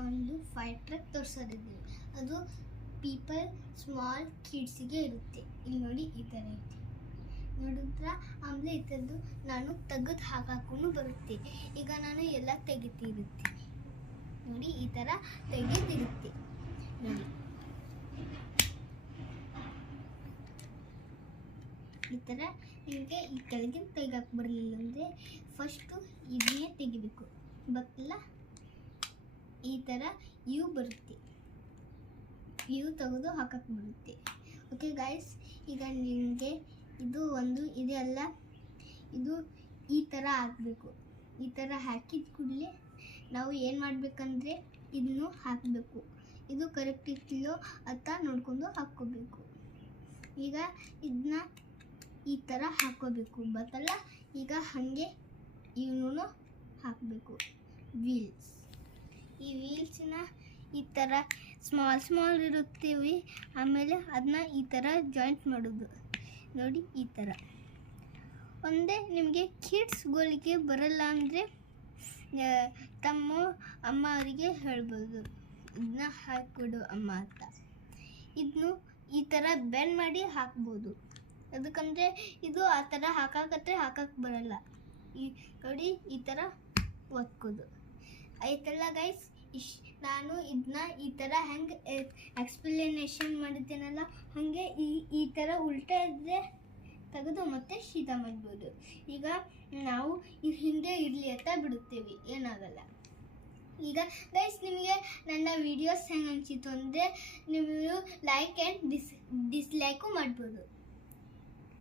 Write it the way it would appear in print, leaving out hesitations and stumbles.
ನಾವೊಂದು fire truck ತೋರಿಸೋದಿದ್ದೀವಿ. ಅದು people small ಕಿಡ್ಸಿಗೆ ಇರುತ್ತೆ. ಇಲ್ಲಿ ನೋಡಿ ಈ ಥರ ಐತೆ ನೋಡಿದ್ರ. ಆಮೇಲೆ ಈ ಥರದ್ದು ನಾನು ತೆಗೆದು ಹಾಕಾಕು ಬರುತ್ತೆ. ಈಗ ನಾನು ಎಲ್ಲ ತೆಗಿತಿರುತ್ತೆ ನೋಡಿ, ಈ ಥರ ತೆಗೆದಿರುತ್ತೆ ನೋಡಿ. ಈ ಥರ ನಿಮಗೆ ಈ ಕೆಳಗಿನ ತೆಗಿಯಕ್ಕೆ ಬರಲಿಲ್ಲ ಅಂದರೆ ಫಸ್ಟು ಇದನ್ನೇ ತೆಗಿಬೇಕು. ಗೊತ್ತಿಲ್ಲ, ಈ ಥರ ಯು ಬರುತ್ತೆ, ಯು ತೆಗೆದು ಹಾಕಕ್ಕೆ ಬರುತ್ತೆ. ಓಕೆ ಗಾಯ್ಸ್, ಈಗ ನಿಮಗೆ ಇದು ಒಂದು ಇದೆಲ್ಲ ಇದು ಈ ಥರ ಹಾಕಬೇಕು. ಈ ಥರ ಹಾಕಿದ ಕೂಡಲೇ ನಾವು ಏನು ಮಾಡಬೇಕಂದ್ರೆ ಇದನ್ನು ಹಾಕಬೇಕು. ಇದು ಕರೆಕ್ಟ್ ಇರ್ತಿಲ್ಲೋ ಅಂತ ನೋಡ್ಕೊಂಡು ಹಾಕ್ಕೋಬೇಕು. ಈಗ ಇದನ್ನ ಈ ಥರ ಹಾಕ್ಕೋಬೇಕು. ಗೊತ್ತಲ್ಲ, ಈಗ ಹಾಗೆ ಇವನು ಹಾಕಬೇಕು. ವೀಲ್ಸ್, ಈ ವೀಲ್ಸ್ನ ಈ ಥರ ಸ್ಮಾಲ್ ಇರುತ್ತೀವಿ. ಆಮೇಲೆ ಅದನ್ನ ಈ ಥರ ಜಾಯಿಂಟ್ ಮಾಡೋದು ನೋಡಿ. ಈ ಥರ ಒಂದೇ ನಿಮಗೆ ಕಿಡ್ಸ್ಗಳಿಗೆ ಬರಲ್ಲ ಅಂದರೆ ತಮ್ಮ ಅಮ್ಮ ಅವರಿಗೆ ಹೇಳ್ಬೋದು, ಇದನ್ನ ಹಾಕಿಕೊಡು ಅಮ್ಮ ಅಂತ. ಇದನ್ನು ಈ ಥರ ಬೆಂಡ್ ಮಾಡಿ ಹಾಕ್ಬೋದು. ಅದಕ್ಕಂದರೆ ಇದು ಆ ಥರ ಹಾಕಕ್ಕೆ ಬರಲ್ಲ. ಈ ನೋಡಿ ಈ ಥರ ಒತ್ಕೋದು ಆಯ್ತಲ್ಲ ಗೈಸ್. ನಾನು ಇದನ್ನ ಈ ಥರ ಹೆಂಗೆ ಎಕ್ಸ್ಪ್ಲನೇಷನ್ ಮಾಡಿದ್ದೇನಲ್ಲ ಹಾಗೆ ಈ ಥರ ಉಲ್ಟಾ ಇದ್ದರೆ ತೆಗೆದು ಮತ್ತೆ ಶೀತ ಮಾಡ್ಬೋದು. ಈಗ ನಾವು ಹಿಂದೆ ಇರಲಿ ಅಂತ ಬಿಡುತ್ತೇವೆ, ಏನಾಗಲ್ಲ. ಈಗ ಗೈಸ್, ನಿಮಗೆ ನನ್ನ ವಿಡಿಯೋಸ್ ಹೆಂಗೆ ಅನಿಸಿತು ಅಂದರೆ ನೀವು ಲೈಕ್ ಆ್ಯಂಡ್ ಡಿಸ್ಲೈಕು ಮಾಡ್ಬೋದು.